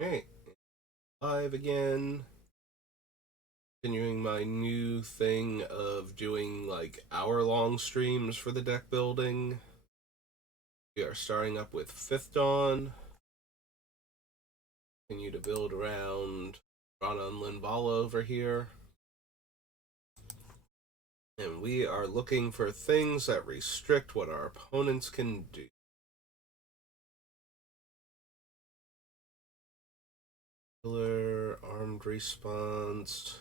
Alright, live again. Continuing my new thing of doing like hour-long streams for the deck building. We are starting up with 5th Dawn. Continue to build around Drana and Linvala over here. And we are looking for things that restrict what our opponents can do. Killer, armed response.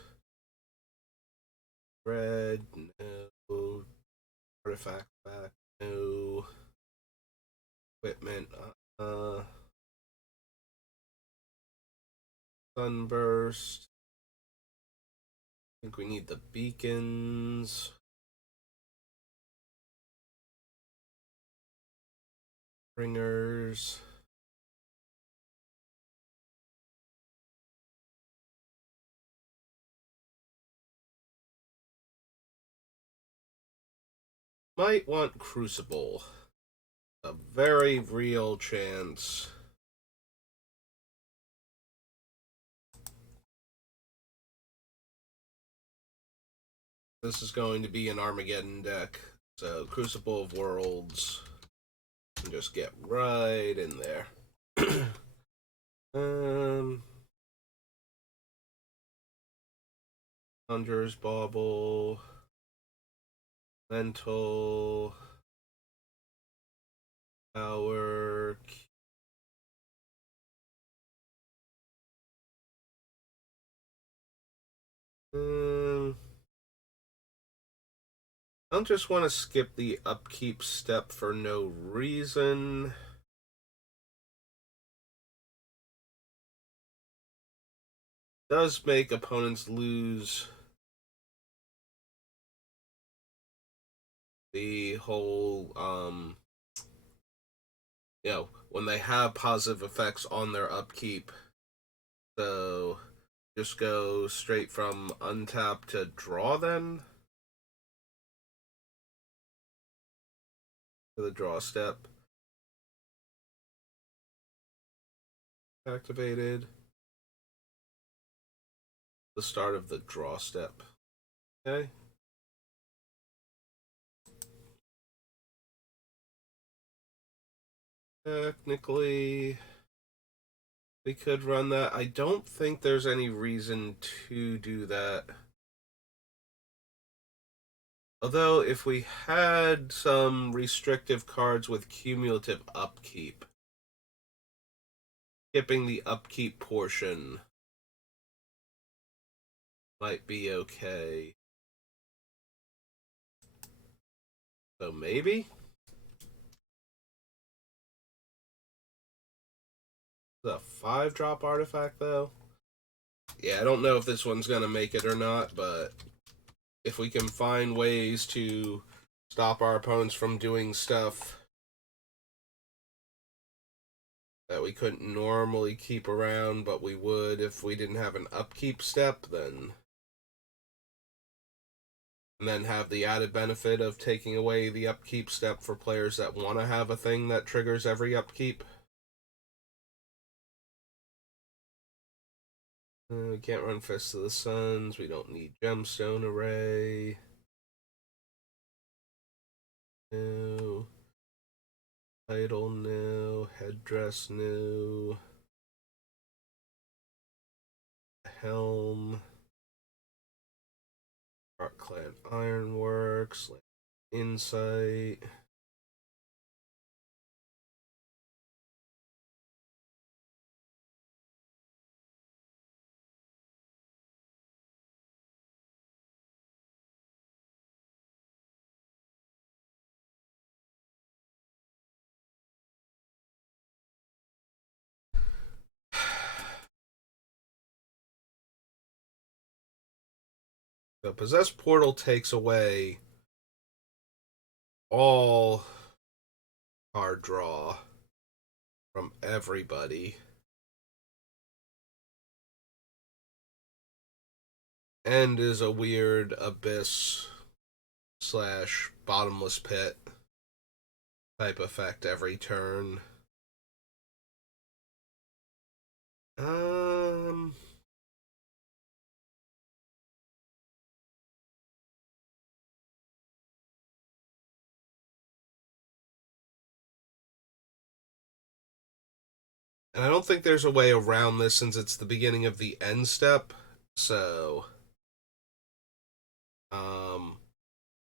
Red, no. Artifact back, no. Equipment, Sunburst. I think we need the beacons. Ringers. Might want Crucible. A very real chance. This is going to be an Armageddon deck. So Crucible of Worlds. And just get right in there. Conjurer's Bauble. Mental. Power. I don't just want to skip the upkeep step for no reason. Does make opponents lose the whole, when they have positive effects on their upkeep. So just go straight from untap to draw then? To the draw step. Activated. The start of the draw step. Okay. Technically, we could run that. I don't think there's any reason to do that. Although, if we had some restrictive cards with cumulative upkeep, skipping the upkeep portion might be okay. So maybe? The 5-drop artifact, though? Yeah, I don't know if this one's going to make it or not, but if we can find ways to stop our opponents from doing stuff that we couldn't normally keep around, but we would if we didn't have an upkeep step, then... And then have the added benefit of taking away the upkeep step for players that want to have a thing that triggers every upkeep. We can't run Fist of the Suns. We don't need Gemstone Array. No. Title, no. Headdress, no. Helm. Dark Clan Ironworks. Insight. So Possess Portal takes away all card draw from everybody. And is a weird abyss slash bottomless pit type effect every turn. Um, and I don't think there's a way around this since it's the beginning of the end step. So, um,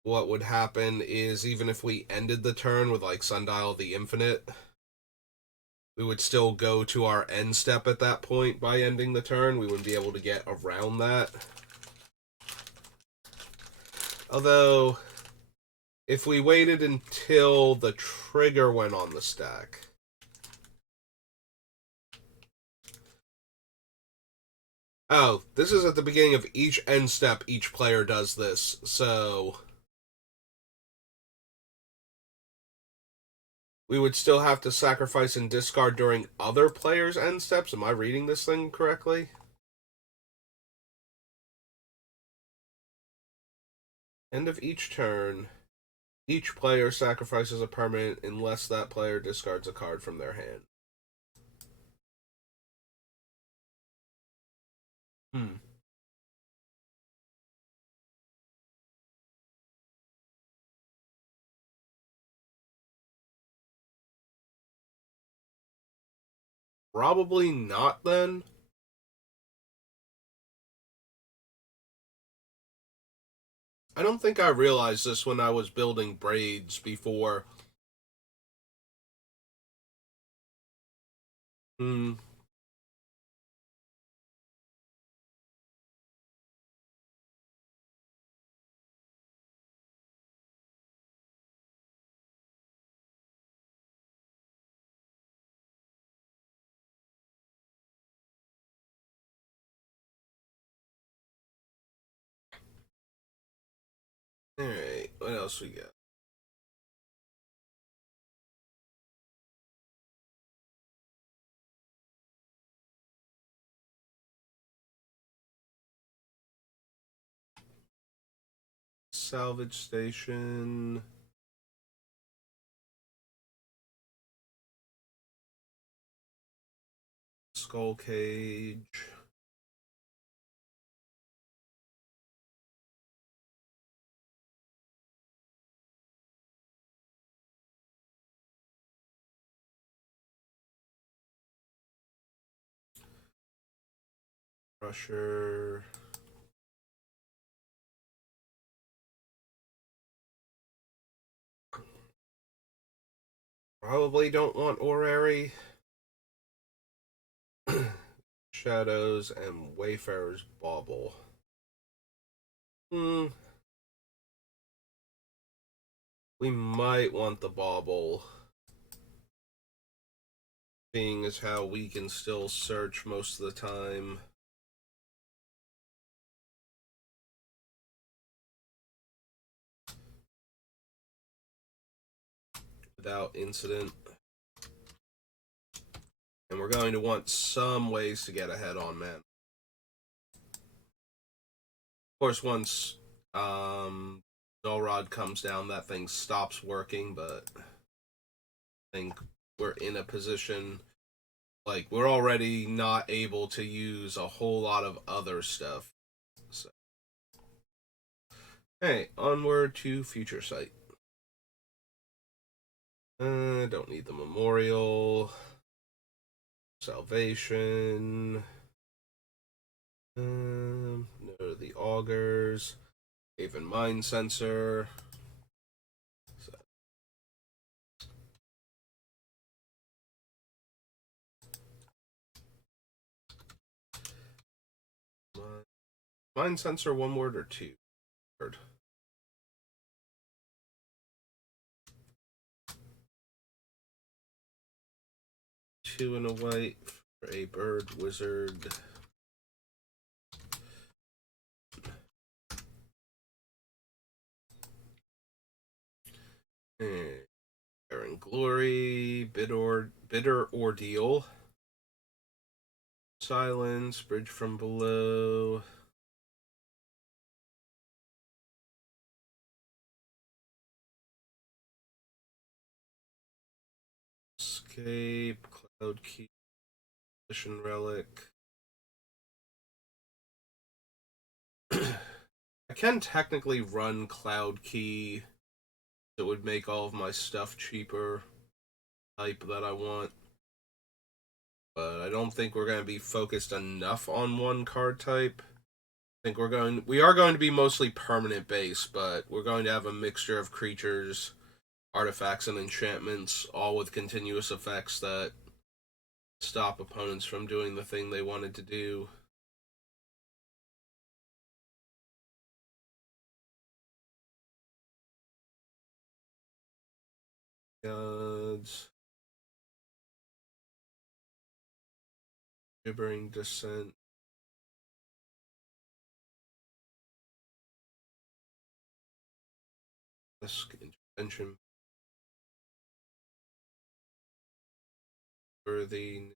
what would happen is even if we ended the turn with like Sundial of the Infinite, we would still go to our end step at that point by ending the turn. We wouldn't be able to get around that. Although, if we waited until the trigger went on the stack. Oh, this is at the beginning of each end step, each player does this. So we would still have to sacrifice and discard during other players' end steps. Am I reading this thing correctly? End of each turn, each player sacrifices a permanent unless that player discards a card from their hand. Hmm. Probably not then. I don't think I realized this when I was building braids before. Hmm. Alright, what else we got? Salvage station. Skull cage. Crusher. Probably don't want Orrery. Shadows and Wayfarer's Bauble. Hmm. We might want the Bauble. Seeing as how we can still search most of the time without incident. And we're going to want some ways to get ahead on mana. Of course, once Nullrod comes down, that thing stops working, but I think we're in a position like we're already not able to use a whole lot of other stuff. So, hey, onward to Future Sight. Don't need the memorial. Salvation. No, the augurs. Haven Mind Sensor. So, Mind Sensor, one word or two word? Two and a white for a bird wizard. Aaron Glory, bitter ordeal. Silence, bridge from below. Escape, cloud key, Mission Relic. I can technically run Cloud Key. That would make all of my stuff cheaper. Type that I want. But I don't think we're going to be focused enough on one card type. I think we are going to be mostly permanent base, but we're going to have a mixture of creatures, artifacts, and enchantments, all with continuous effects that stop opponents from doing the thing they wanted to do. Gods. Gibbering Descent. Intervention. Worthy.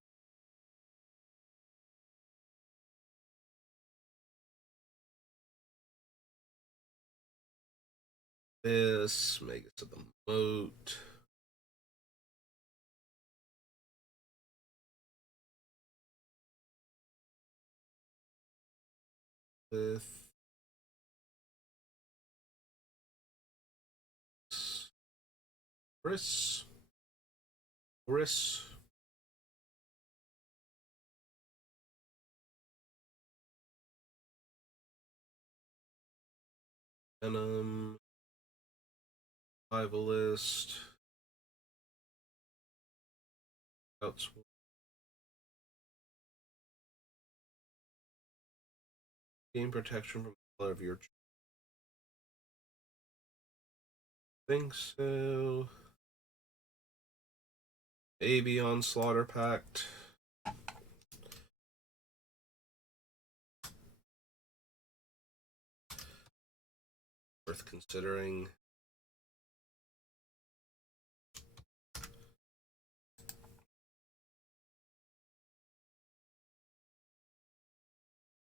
This. Make it to the moat. With Chris. Venom. Survivalist. Outs. Gain protection from the color of your choice. Think so. Baby on Slaughter Pact. Worth considering.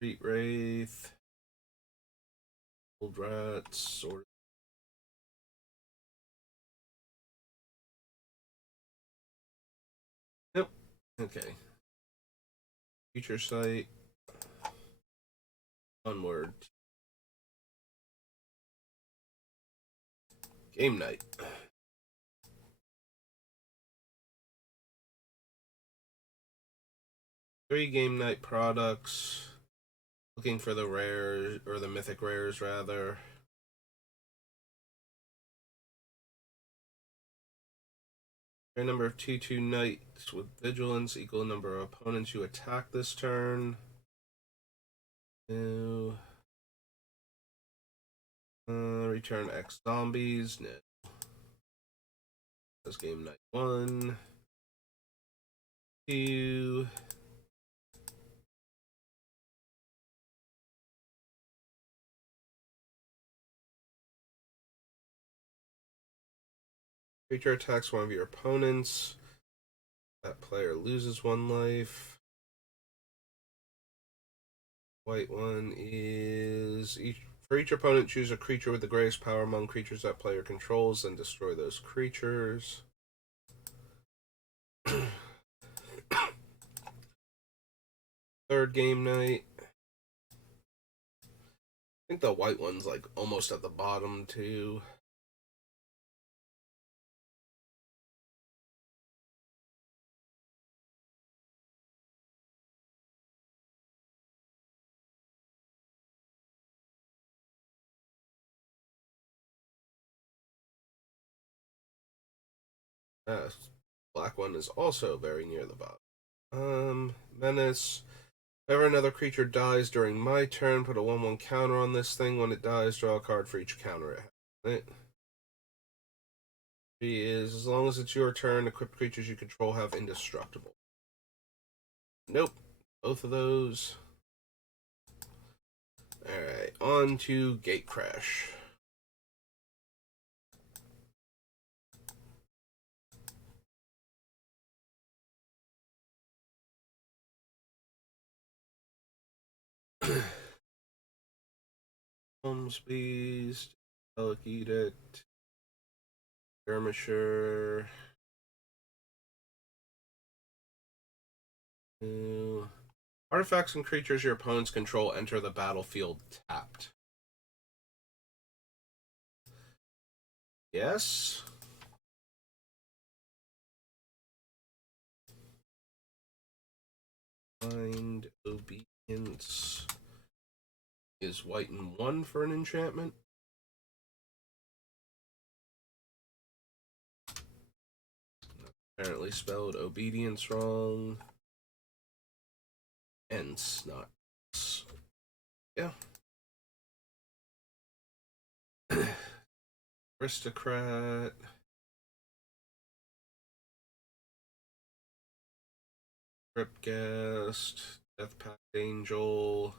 Street Wraith. Old Rats. Sword. Yep. Okay. Future Sight. Onward. Game Night. 3 Game Night products. Looking for the rares, or the mythic rares, rather. Your number of 2/2 knights with vigilance equal number of opponents you attack this turn. No. Return X zombies. No. That's game night 1. 2. Creature attacks one of your opponents. That player loses 1 life. White one is for each opponent, choose a creature with the greatest power among creatures that player controls and destroy those creatures. Third game night. I think the white one's like almost at the bottom too. Black one is also very near the bottom. Menace. Whenever another creature dies during my turn, put a 1/1 counter on this thing. When it dies, draw a card for each counter it has. Right? She is, as long as it's your turn, equipped creatures you control have indestructible. Nope. Both of those. Alright, on to Gate Crash. Holmes Beast, Relic Edict, Skirmisher, Artifacts and creatures your opponents control enter the battlefield tapped. Yes. Blind Obedience is white and 1 for an enchantment. Apparently spelled obedience wrong. Ents, not. Yeah. Aristocrat. Cryptghast. Death Pact Angel.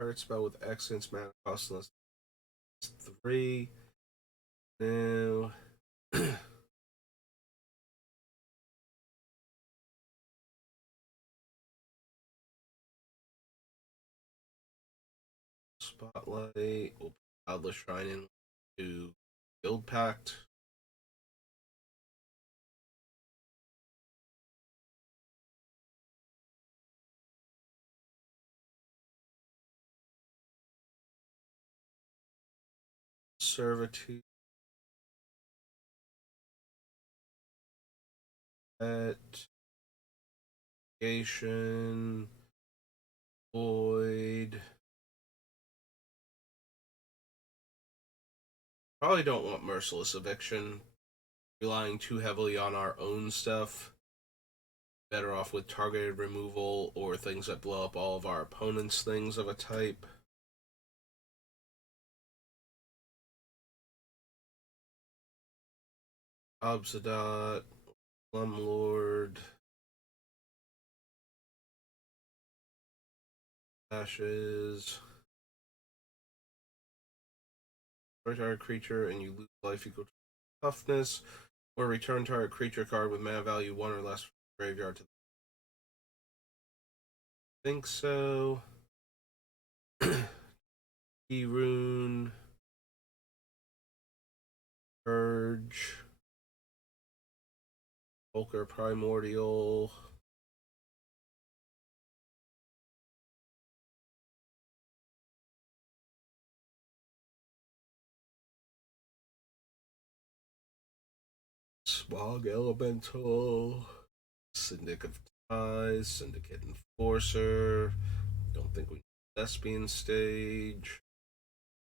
Card spell with accents, mana cost less 3. Now. Spotlight. We'll put Cloudless Shrine in to Guild Pact. Servitude. Negation. Void. Probably don't want Merciless Eviction. Relying too heavily on our own stuff. Better off with targeted removal or things that blow up all of our opponent's things of a type. Obsidian, Slumlord, Ashes. Target creature and you lose life equal to toughness, or return target creature card with mana value 1 or less from the graveyard to the. Think so. Key Rune, Purge, Volker Primordial. Smog Elemental, Syndic of Ties, Syndicate Enforcer. Don't think we need Thespian Stage.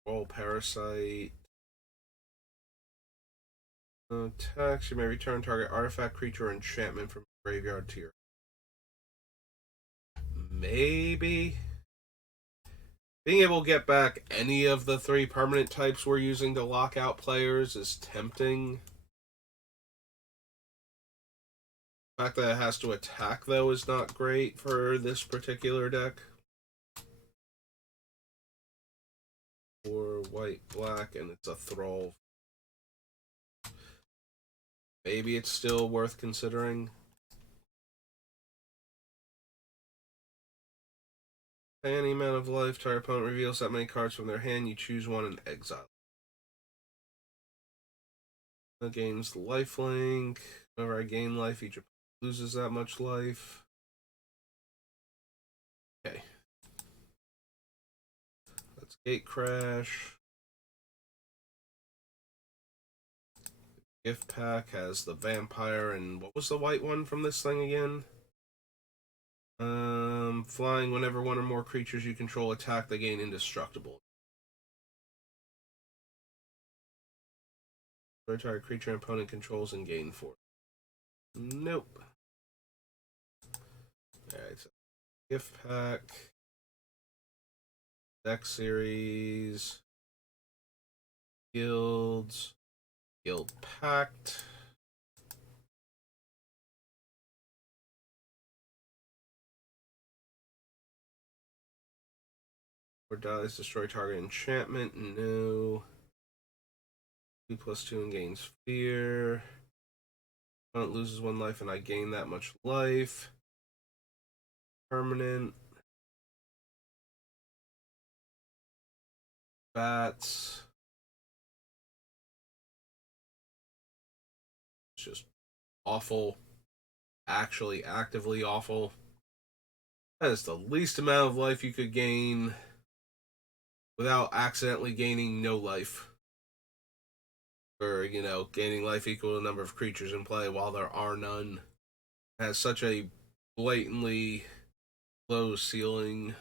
Roll Parasite. Attacks. You may return target artifact, creature, or enchantment from graveyard to your. Maybe. Being able to get back any of the 3 permanent types we're using to lock out players is tempting. The fact that it has to attack, though, is not great for this particular deck. Or white, black, and it's a Thrall. Maybe it's still worth considering. Pay any amount of life, target opponent reveals that many cards from their hand, you choose one and exile. That gains lifelink. Whenever I gain life, each opponent loses that much life. Okay. That's Gate Crash. Gift Pack has the Vampire, and what was the white one from this thing again? Flying. Whenever one or more creatures you control attack, they gain indestructible. Retire creature opponent controls and gain 4. Nope. Alright, so Gift Pack. Deck Series. Guilds. Guild Pact. Or dies, destroy target enchantment. No. 2+2 and gains fear. Opponent loses 1 life and I gain that much life. Permanent. Bats. It's just awful. Actually, actively awful. That is the least amount of life you could gain without accidentally gaining no life. Or, gaining life equal to the number of creatures in play while there are none. It has such a blatantly low ceiling.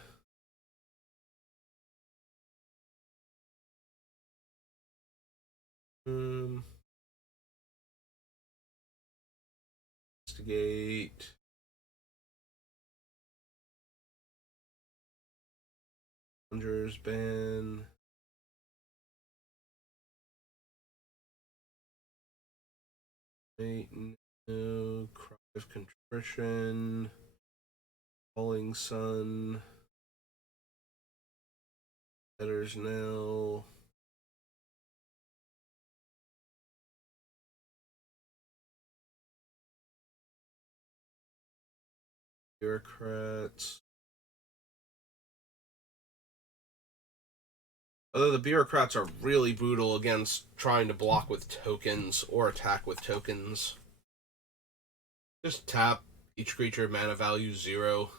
Investigate. Conjurer's Ban. No. Cry of Contrition. Falling Sun. Letter's Knell. Bureaucrats. Although the bureaucrats are really brutal against trying to block with tokens or attack with tokens. Just tap each creature mana value 0.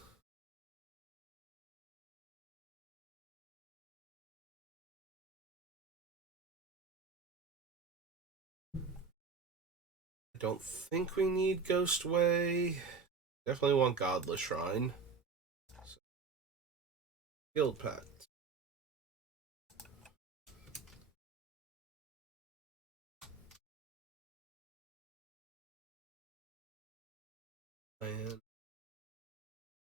I don't think we need Ghostway. Definitely want Godless Shrine. So, Guild Pact. And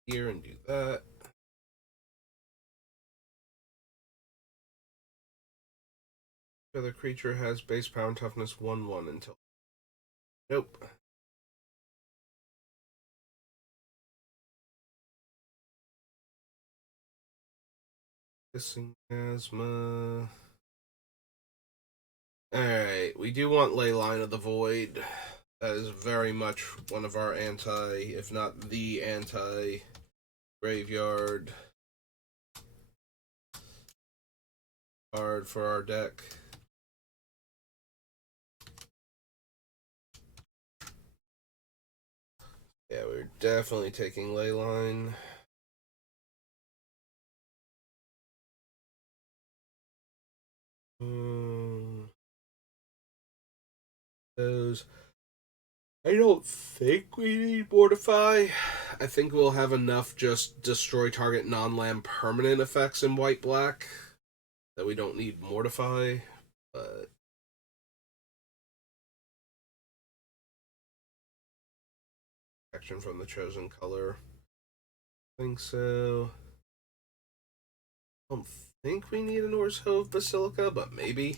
here and do that. The other creature has base power and toughness 1/1 until. Nope. Hissing Asthma. Alright, we do want Leyline of the Void. That is very much one of our anti, if not the anti, graveyard card for our deck. Yeah, we're definitely taking Leyline. Those. I don't think we need Mortify. I think we'll have enough just destroy target non-land permanent effects in white-black that we don't need Mortify, but action from the chosen color. I think so. I don't think we need an Orzhov Basilica, but maybe.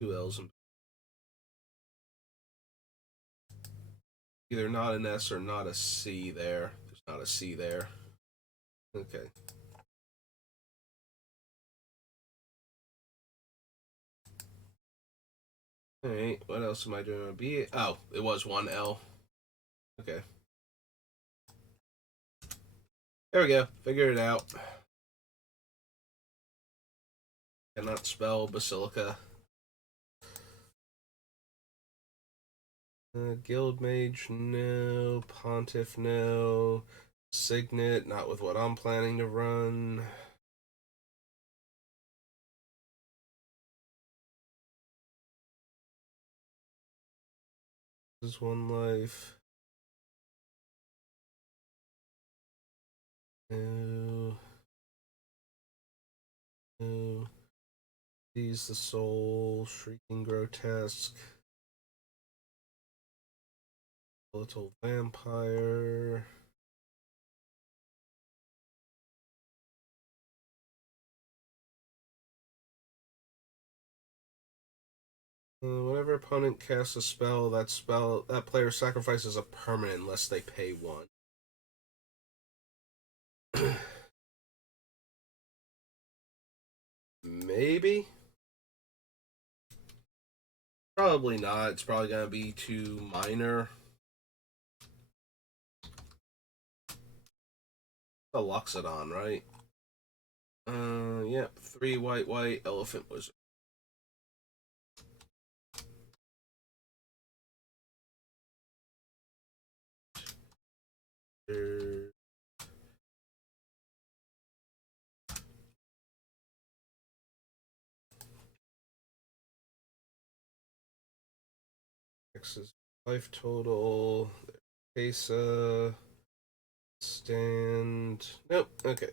Two L's and either not an S or not a C there. There's not a C there. Okay. Alright, what else am I doing? B? Oh, it was 1L. Okay. There we go. Figured it out. Cannot spell Basilica. Guild Mage, no. Pontiff, no. Signet, not with what I'm planning to run. This is 1 life. No. No. Seize the Soul. Shrieking Grotesque. Little Vampire. Whenever opponent casts a spell, that player sacrifices a permanent unless they pay 1. Maybe. Probably not. It's probably going to be too minor. A Loxodon, right? Yep. 3 white, white, elephant wizard. X's life total. Pesa. Stand. Nope. Okay.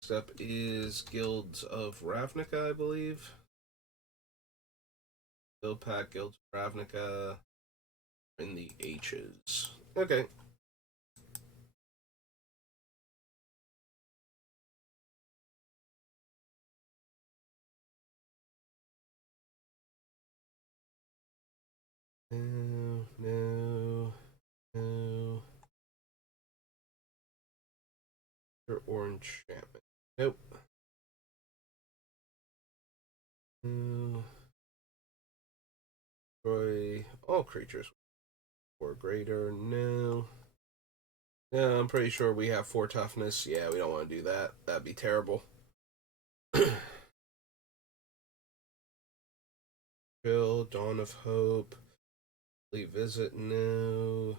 Next up is Guilds of Ravnica, I believe. Build pack Guilds of Ravnica in the H's. Okay. No, no, no. Or enchantment. Nope. No. Destroy all creatures or greater. No. No, I'm pretty sure we have 4 toughness. Yeah, we don't want to do that. That'd be terrible. Bill, Dawn of Hope. Visit, no.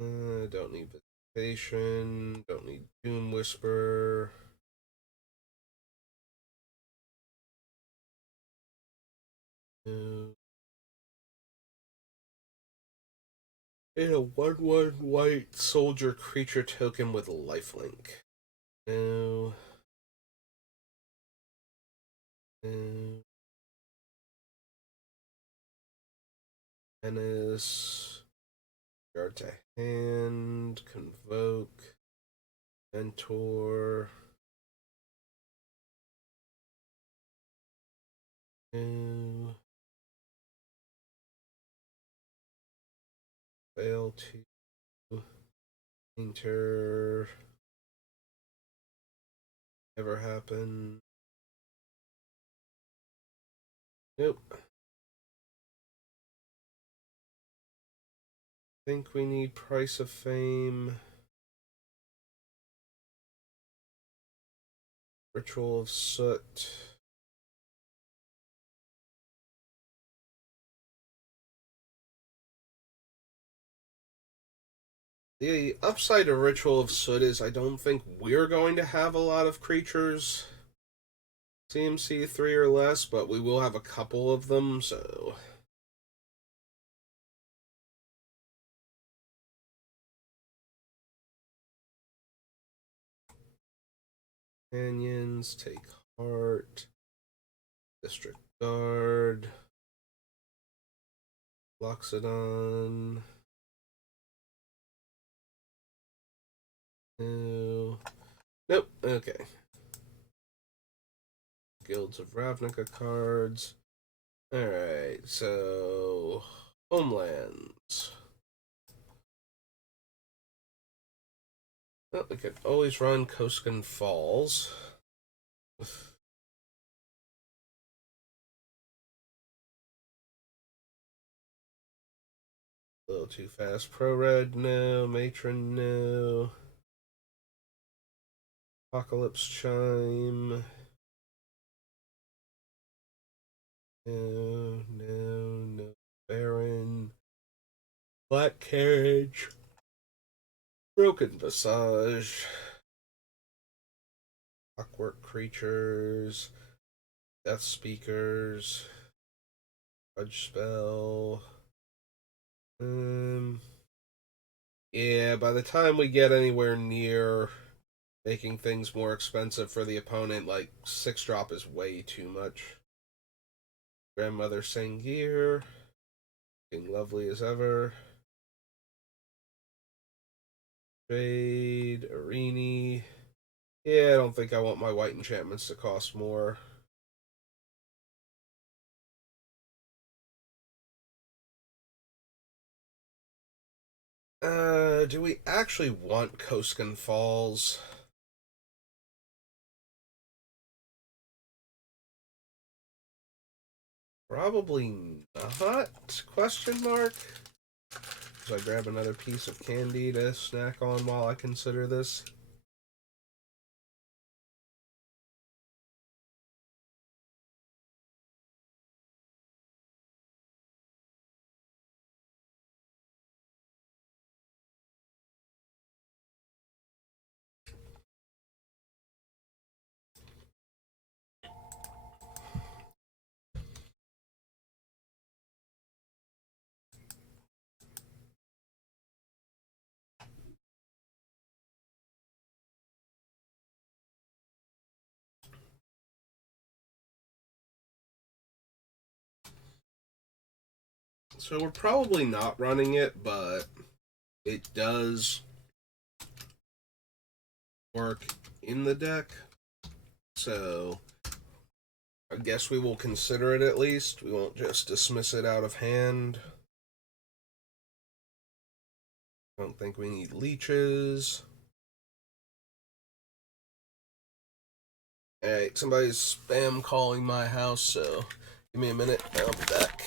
Don't need visitation. Don't need Doom Whisper. No. And a 1/1 white soldier creature token with lifelink. No. No. Menace. Guard to hand. Convoke. Mentor. No. Fail to enter. Never happen. Nope. Think we need Price of Fame. Ritual of Soot. The upside of Ritual of Soot is I don't think we're going to have a lot of creatures CMC 3 or less, but we will have a couple of them, so. Companions, take heart. District Guard. Loxodon. No. Nope, okay. Guilds of Ravnica cards. Alright, so. Homelands. Well, we could always run Koskan Falls. A little too fast. Pro Red, no. Matron, no. Apocalypse Chime. No, no, no. Baron. Black Carriage. Broken Visage. Clockwork Creatures. Death Speakers. Fudge Spell. Yeah, by the time we get anywhere near making things more expensive for the opponent, like 6-drop is way too much. Grandmother Sangir. Being lovely as ever. Jade, Arini. Yeah, I don't think I want my white enchantments to cost more. Do we actually want Koskin Falls? Probably not, question mark. So I grab another piece of candy to snack on while I consider this. So we're probably not running it, but it does work in the deck. So I guess we will consider it at least. We won't just dismiss it out of hand. I don't think we need leeches. Alright, somebody's spam calling my house, so give me a minute and I'll be back.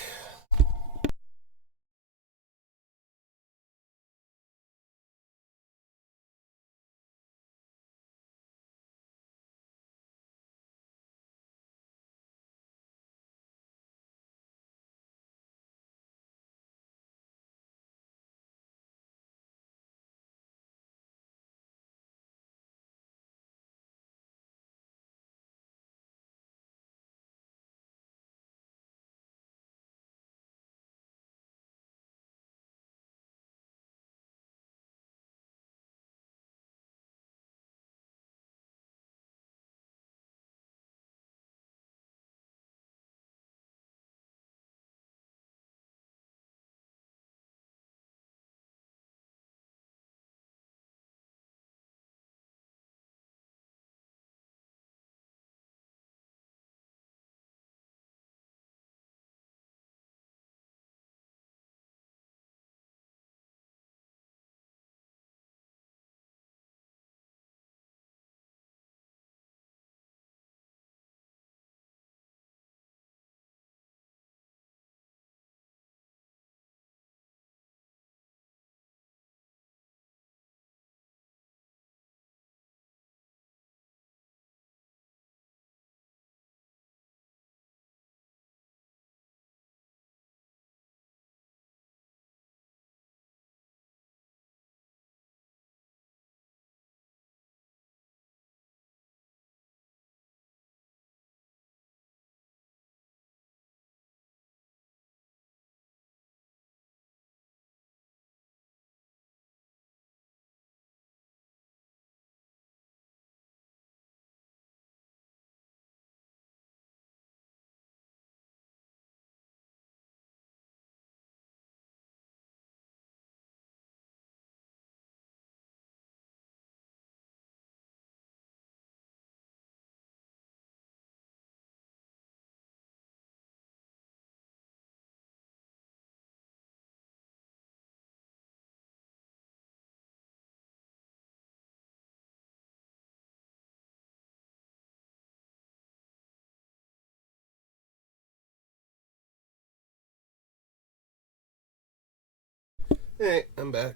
Hey, I'm back.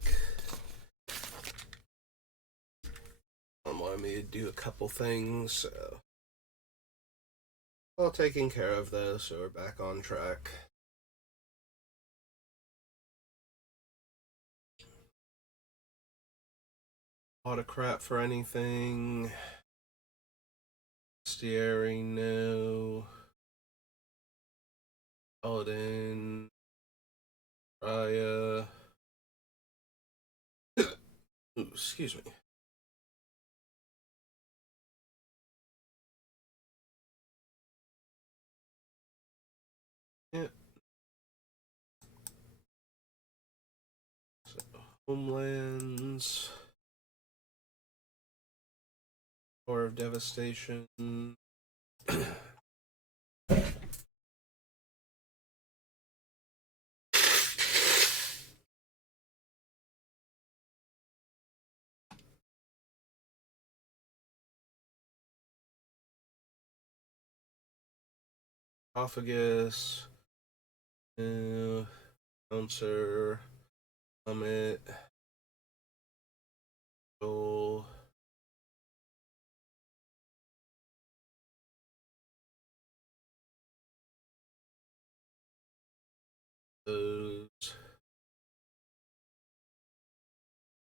Wanted me to do a couple things, so all taken care of though, so we're back on track. Autocrat for anything. Stieri, no. Paladin. Raya. Ooh, excuse me. Yeah. So, Homelands. War of Devastation. Esophagus, bouncer, plummet, soul, those,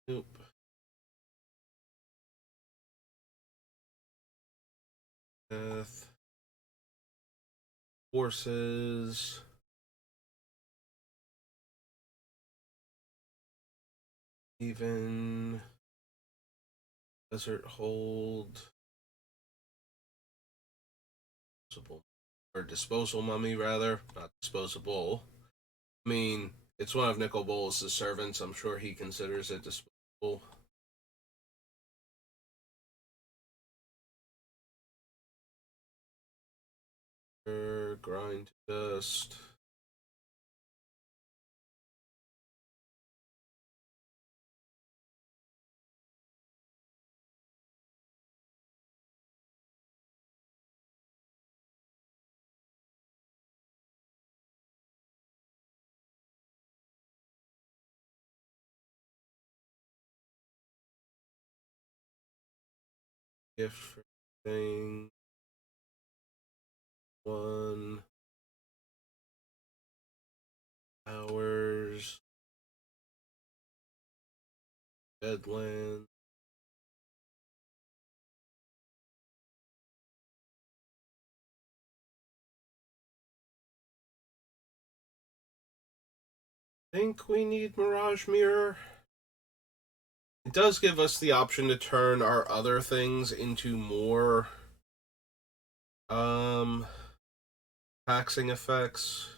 nope, death, forces, even, desert hold, disposal mummy rather, not disposable. I mean, it's one of Nicol Bolas' servants. I'm sure he considers it disposable. Grind dust. Gift for thing. One. Hours. Deadland. Think we need Mirage Mirror. It does give us the option to turn our other things into more taxing effects.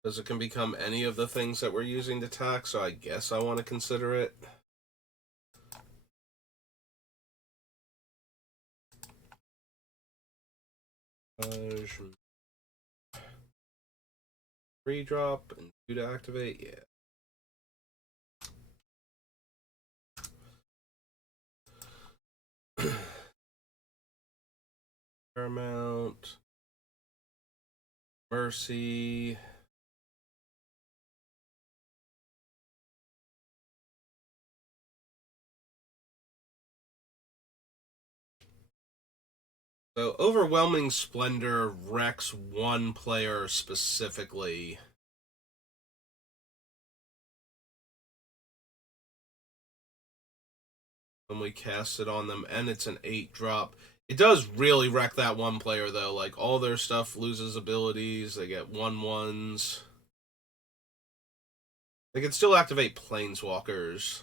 Because it can become any of the things that we're using to tax, so I guess I want to consider it. Free drop and 2 to activate, yeah. Paramount. Mercy. So, Overwhelming Splendor wrecks one player specifically. When we cast it on them, and it's an 8 drop. It does really wreck that one player, though. Like, all their stuff loses abilities, they get 1/1s. They can still activate Planeswalkers,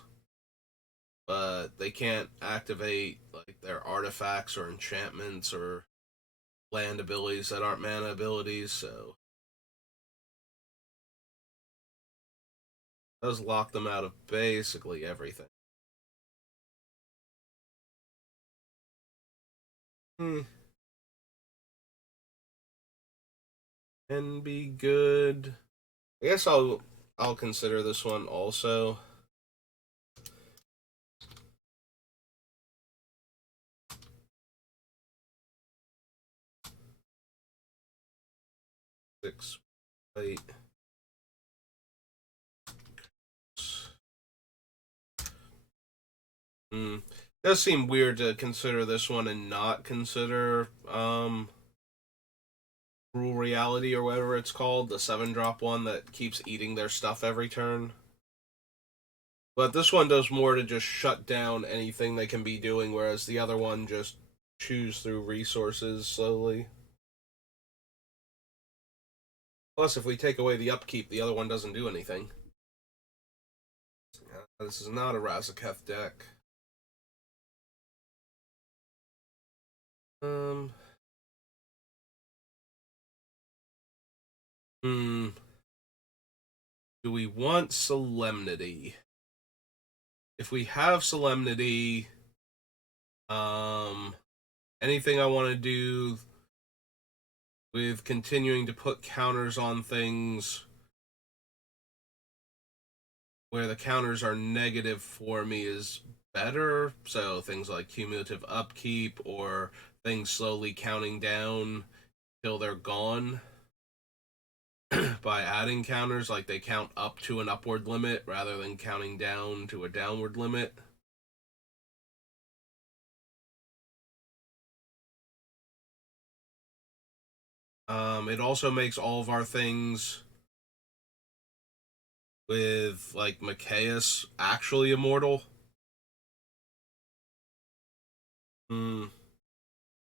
but they can't activate like their artifacts or enchantments or land abilities that aren't mana abilities, so it does lock them out of basically everything. Hmm. Can be good. I guess I'll consider this one also. Six white. It does seem weird to consider this one and not consider Cruel Reality or whatever it's called, the 7-drop one that keeps eating their stuff every turn. But this one does more to just shut down anything they can be doing, whereas the other one just chews through resources slowly. Plus, if we take away the upkeep, the other one doesn't do anything. This is not a Razaketh deck. Um. Hmm. Do we want Solemnity? If we have Solemnity, um, anything I want to do with continuing to put counters on things where the counters are negative for me is better. So things like cumulative upkeep or things slowly counting down till they're gone by adding counters, like they count up to an upward limit rather than counting down to a downward limit. It also makes all of our things with like Machias actually immortal. Hmm.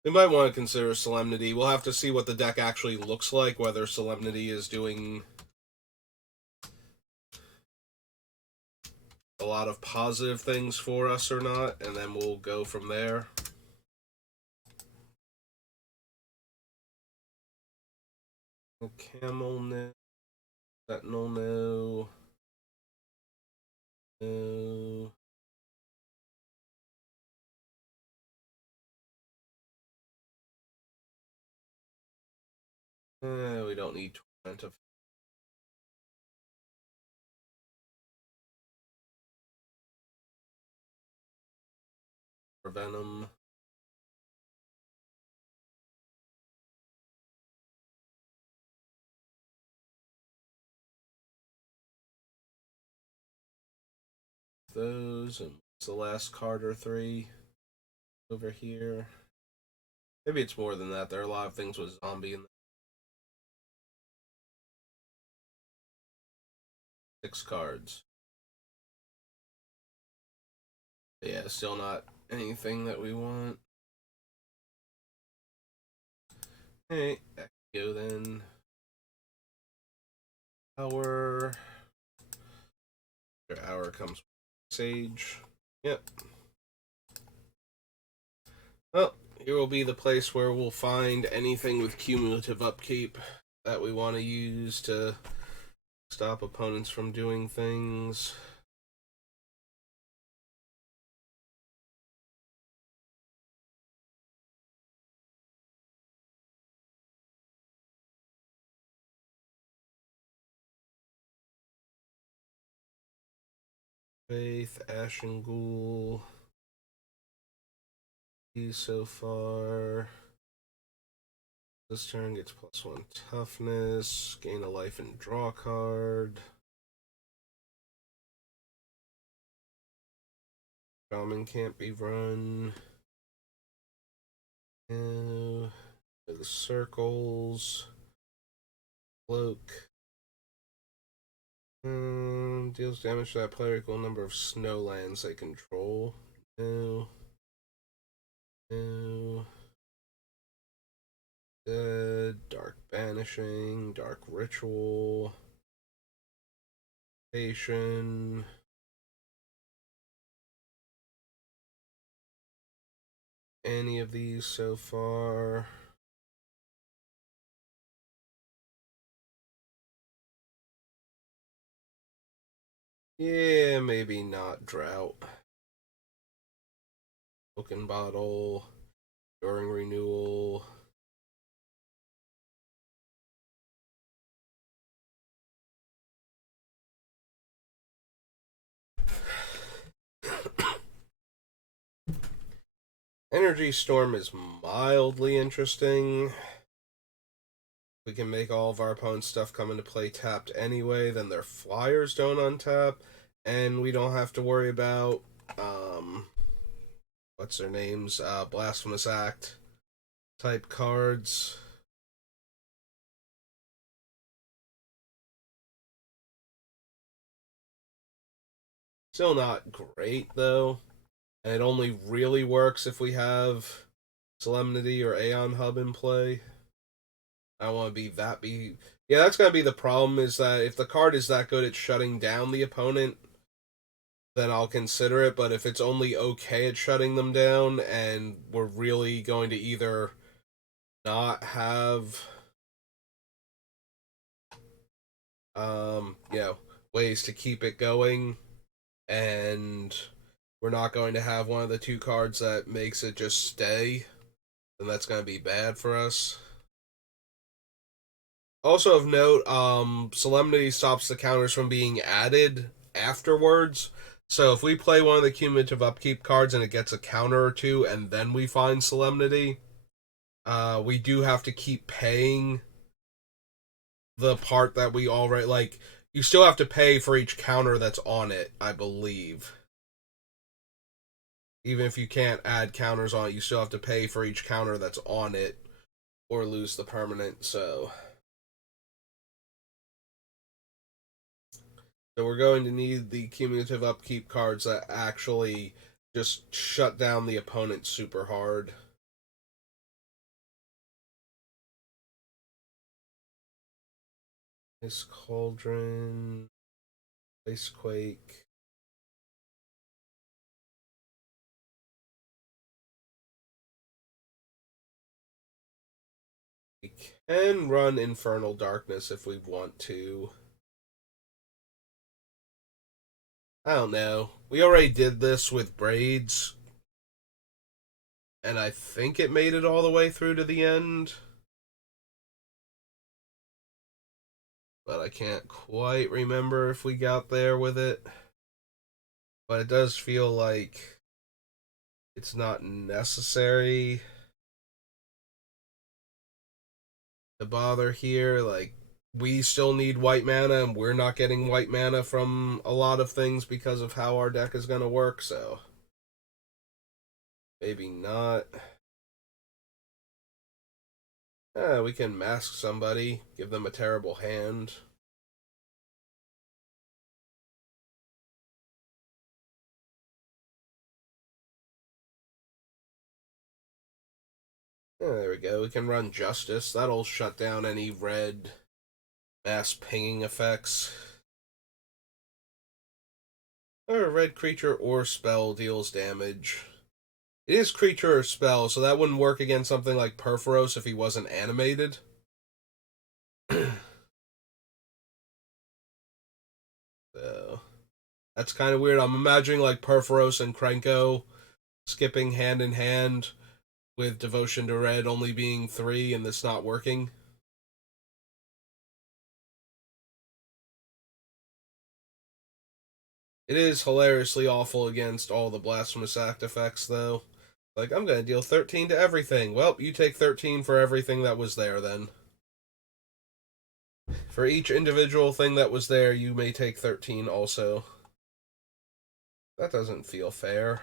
We might want to consider Solemnity. We'll have to see what the deck actually looks like, whether Solemnity is doing a lot of positive things for us or not, and then we'll go from there. Camel no. Sentinel no. No. We don't need Torment of Venom. Those, and what's the last card or three over here? Maybe it's more than that. There are a lot of things with zombie in there. 6 cards. But yeah, still not anything that we want. Hey, back we go then. Hour. After hour comes Sage. Yep. Well, here will be the place where we'll find anything with cumulative upkeep that we want to use to stop opponents from doing things. Faith, Ashen Ghoul. So far. This turn gets +1 toughness, gain a life and draw a card. Shaman can't be run. No. The circles. Cloak. Deals damage to that player equal number of snowlands they control. No. No. Dark Banishing, Dark Ritual, Patient. Any of these so far? Yeah, maybe not Drought. Broken Bottle, during renewal. Energy Storm is mildly interesting. We can make all of our opponent's stuff come into play tapped anyway, then their flyers don't untap, and we don't have to worry about what's their names? Blasphemous Act type cards. Still not great though. And it only really works if we have Solemnity or Aeon Hub in play. I don't want to be yeah, that's gonna be the problem, is that if the card is that good at shutting down the opponent, then I'll consider it. But if it's only okay at shutting them down, and we're really going to either not have you know, ways to keep it going, and we're not going to have one of the two cards that makes it just stay, then that's going to be bad for us. Also of note, Solemnity stops the counters from being added afterwards. So if we play one of the cumulative upkeep cards and it gets a counter or two, and then we find Solemnity, We do have to keep paying the part that we already like. You still have to pay for each counter that's on it, I believe. Even if you can't add counters on it, you still have to pay for each counter that's on it or lose the permanent. So we're going to need the cumulative upkeep cards that actually just shut down the opponent super hard. Ice Cauldron, Ice Quake. We can run Infernal Darkness if we want to. I don't know. We already did this with Braids, and I think it made it all the way through to the end. But I can't quite remember if we got there with it. But it does feel like it's not necessary to bother here. Like, we still need white mana, and we're not getting white mana from a lot of things because of how our deck is going to work, so maybe not. We can mask somebody, give them a terrible hand. There we go. We can run Justice. That'll shut down any red mass pinging effects. Or a red creature or spell deals damage. It is creature or spell, so that wouldn't work against something like Perforos if he wasn't animated. So that's kind of weird. I'm imagining like Perforos and Krenko skipping hand in hand with Devotion to Red only being 3 and this not working. It is hilariously awful against all the Blasphemous Act effects, though. Like, I'm gonna deal 13 to everything. Well, you take 13 for everything that was there, then. For each individual thing that was there, you may take 13 also. That doesn't feel fair.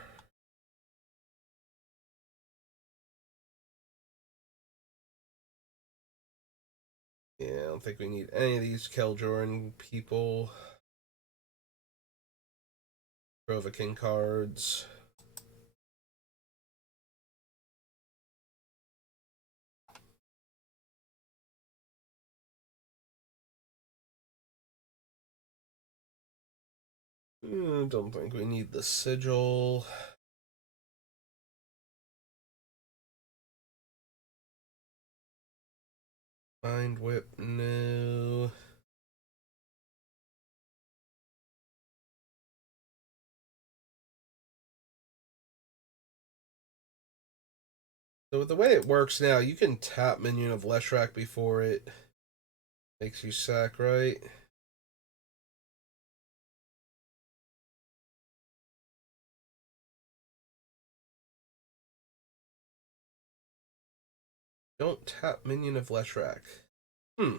Yeah, I don't think we need any of these Keljoran people. Provoking cards. Don't think we need the Sigil. Mind Whip, no. So with the way it works now, you can tap Minion of Leshrac before it makes you sack, right? Don't tap Minion of Leshrac. Hmm.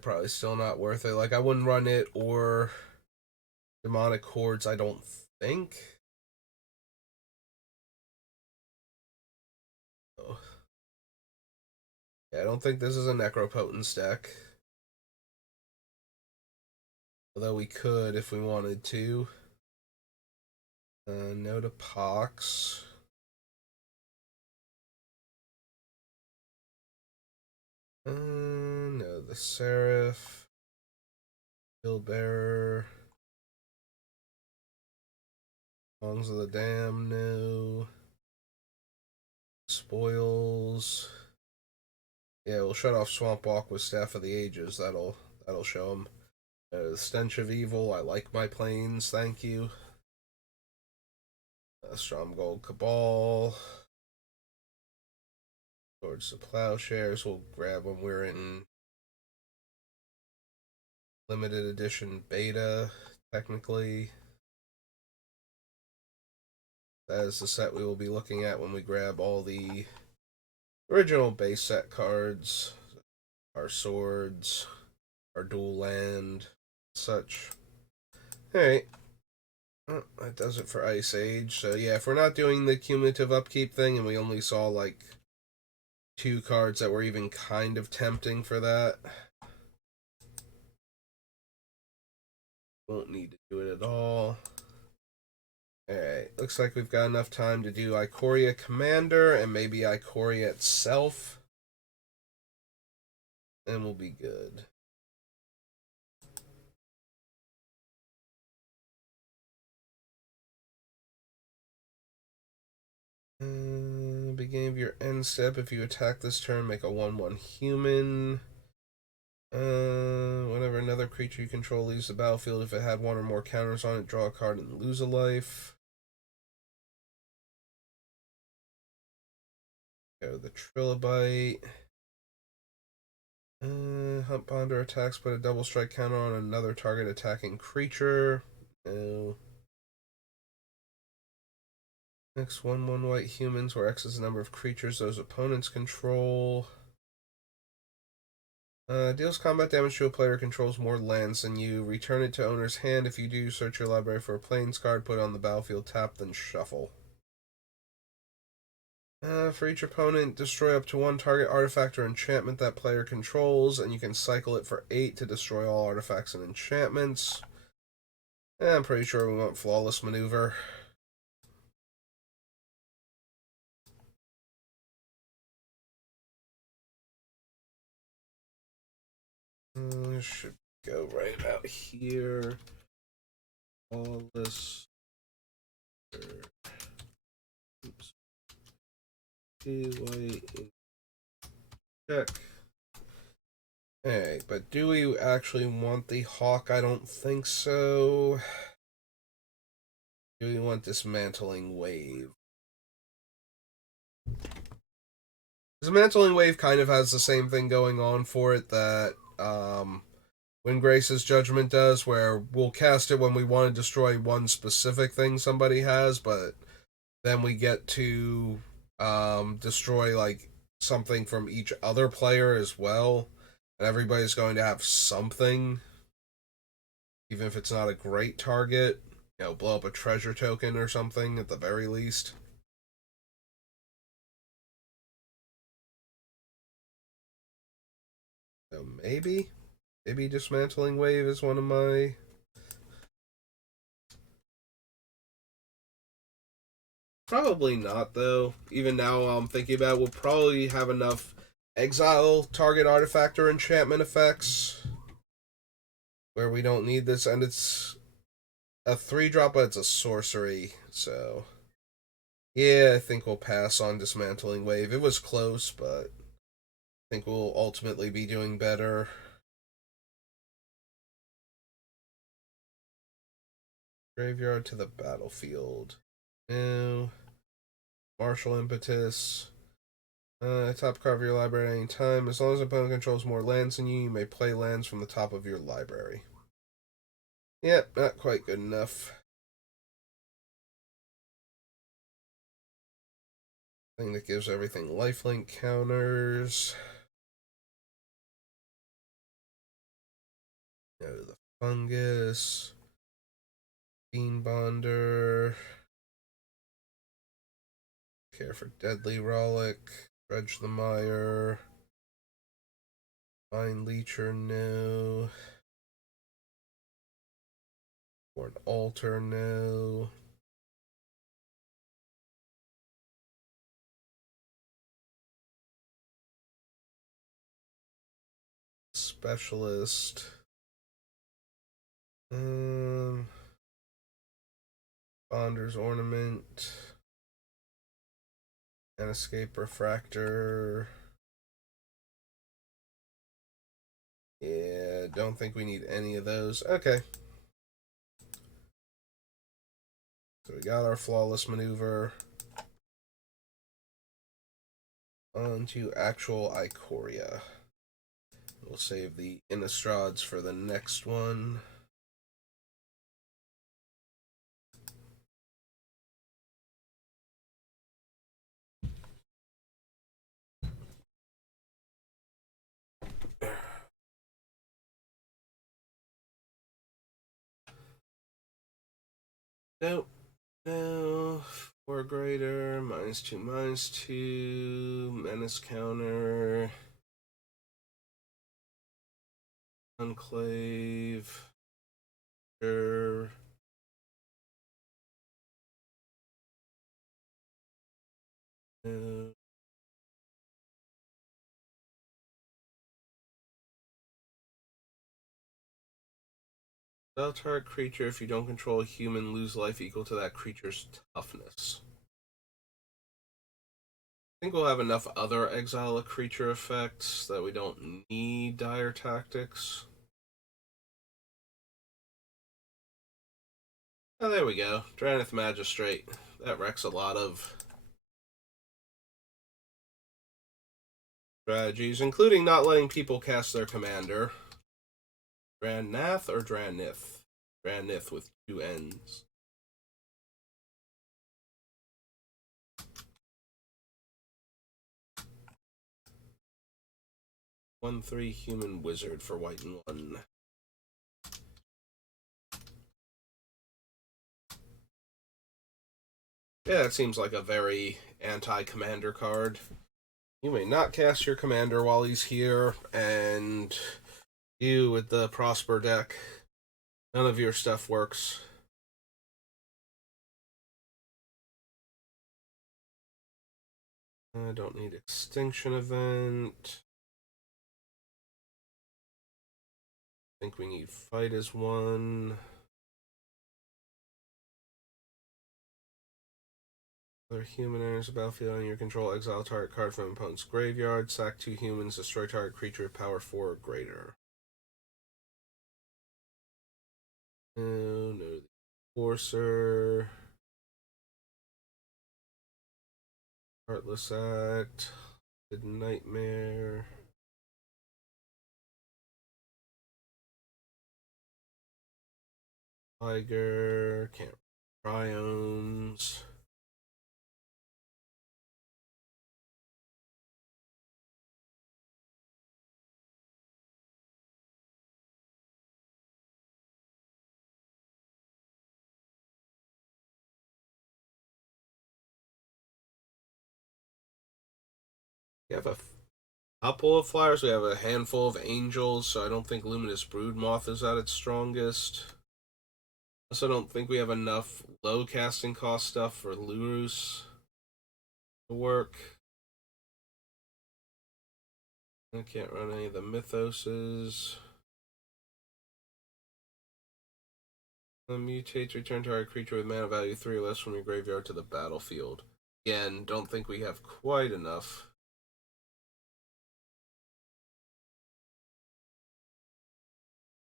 Probably still not worth it. Like, I wouldn't run it or Demonic Hordes, I don't think. Oh. Yeah, I don't think this is a Necropotence deck. Although we could if we wanted to. No to Pox. No, the Seraph. Bearer. Songs of the Dam, no. Spoils. Yeah, we'll shut off Swamp Walk with Staff of the Ages. That'll show them. Stench of Evil. I like my planes. Thank you. Stromgold Cabal. Towards the Plowshares. We'll grab them. We're in limited edition beta, technically. That is the set we will be looking at when we grab all the original base set cards, our swords, our dual land, such. Alright. Oh, that does it for Ice Age. So yeah, if we're not doing the cumulative upkeep thing and we only saw like 2 cards that were even kind of tempting for that, won't need to do it at all. Alright, looks like we've got enough time to do Ikoria Commander and maybe Ikoria itself. And we'll be good. Beginning of your end step, if you attack this turn, make a 1/1 human. Whenever another creature you control leaves the battlefield, if it had 1 or more counters on it, draw a card and lose a life. Go the Trilobite. Hunt Bonder attacks, put a double strike counter on another target attacking creature. No. Next 1/1 white humans, where X is the number of creatures those opponents control. Deals combat damage to a player who controls more lands than you. Return it to owner's hand. If you do, search your library for a plains card, put it on the battlefield, tap, then shuffle. For each opponent, destroy up to 1 target artifact or enchantment that player controls, and you can cycle it for 8 to destroy all artifacts and enchantments. I'm pretty sure we want Flawless Maneuver. Should go right about here. Flawless. Oops. White. Check. Hey, but do we actually want the Hawk? I don't think so. Do we want Dismantling Wave? Dismantling Wave kind of has the same thing going on for it that when Grace's Judgment does, where we'll cast it when we want to destroy one specific thing somebody has, but then we get to destroy like something from each other player as well. And everybody's going to have something, even if it's not a great target. You know, blow up a treasure token or something at the very least. So maybe Dismantling Wave is one of my... Probably not, though. Even now I'm thinking about it, we'll probably have enough exile target artifact or enchantment effects where we don't need this, and it's a 3-drop, but it's a sorcery, so yeah, I think we'll pass on Dismantling Wave. It was close, but I think we'll ultimately be doing better. Graveyard to the battlefield. No. Martial Impetus. Top card of your library at any time. As long as the opponent controls more lands than you, you may play lands from the top of your library. Yep, not quite good enough. Thing that gives everything lifelink counters. Go to the Fungus. Bean Bonder. Care for Deadly Rollick. Dredge the Mire. Mind Leecher, no. Or an Altar, no. Specialist. Bonder's Ornament. And Escape Refractor. Yeah, don't think we need any of those. Okay. So we got our Flawless Maneuver. On to actual Ikoria. We'll save the Innistrades for the next one. Nope. No. 4 greater. -2, -2. Menace counter. Enclave. Sure. No. Spell target creature, if you don't control a human, lose life equal to that creature's toughness. I think we'll have enough other exile a creature effects that we don't need dire tactics. Oh, there we go. Drannith Magistrate. That wrecks a lot of strategies, including not letting people cast their commander. Dranath or Dranith? Dranith with 2 N's. One 3 human wizard for white and 1. Yeah, it seems like a very anti-commander card. You may not cast your commander while he's here, and you with the Prosper deck, none of your stuff works. I don't need Extinction Event. I think we need Fight as 1. Other human enters the battlefield on your control, exile target card from opponent's graveyard, sack 2 humans, destroy target creature with power 4 or greater. No. Forcer. Heartless Act. Good Nightmare. Tiger. Can't. Triomes. We have a couple of flyers. We have a handful of angels, so I don't think Luminous Broodmoth is at its strongest. Also, don't think we have enough low casting cost stuff for Lurus to work. I can't run any of the Mythoses. Mutates, return target creature with mana value 3 or less from your graveyard to the battlefield. Again, don't think we have quite enough.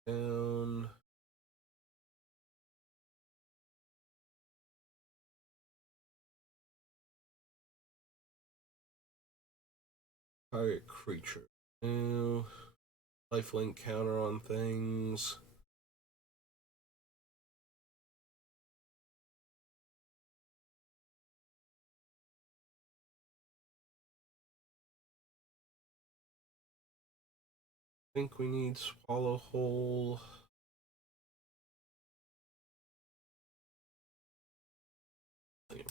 Down. Target creature. New. Lifelink counter on things. I think we need Swallow Hole.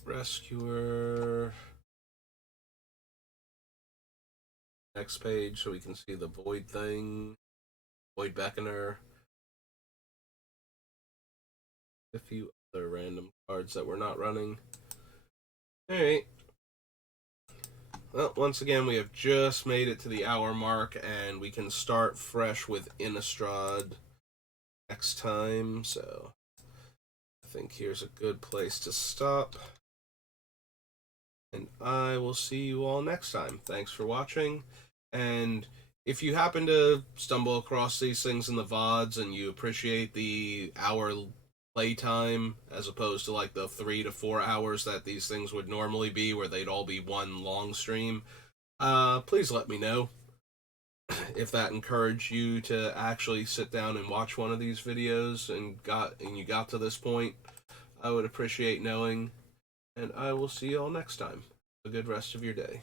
Rescuer. Next page so we can see the Void thing. Void Beckoner. A few other random cards that we're not running. Alright. Well, once again, we have just made it to the hour mark, and we can start fresh with Innistrad next time, so I think here's a good place to stop. And I will see you all next time. Thanks for watching, and if you happen to stumble across these things in the VODs and you appreciate the hour playtime as opposed to like the 3 to 4 hours that these things would normally be, where they'd all be one long stream, please let me know. If that encouraged you to actually sit down and watch one of these videos and you got to this point, I would appreciate knowing, and I will see you all next time. Have a good rest of your day.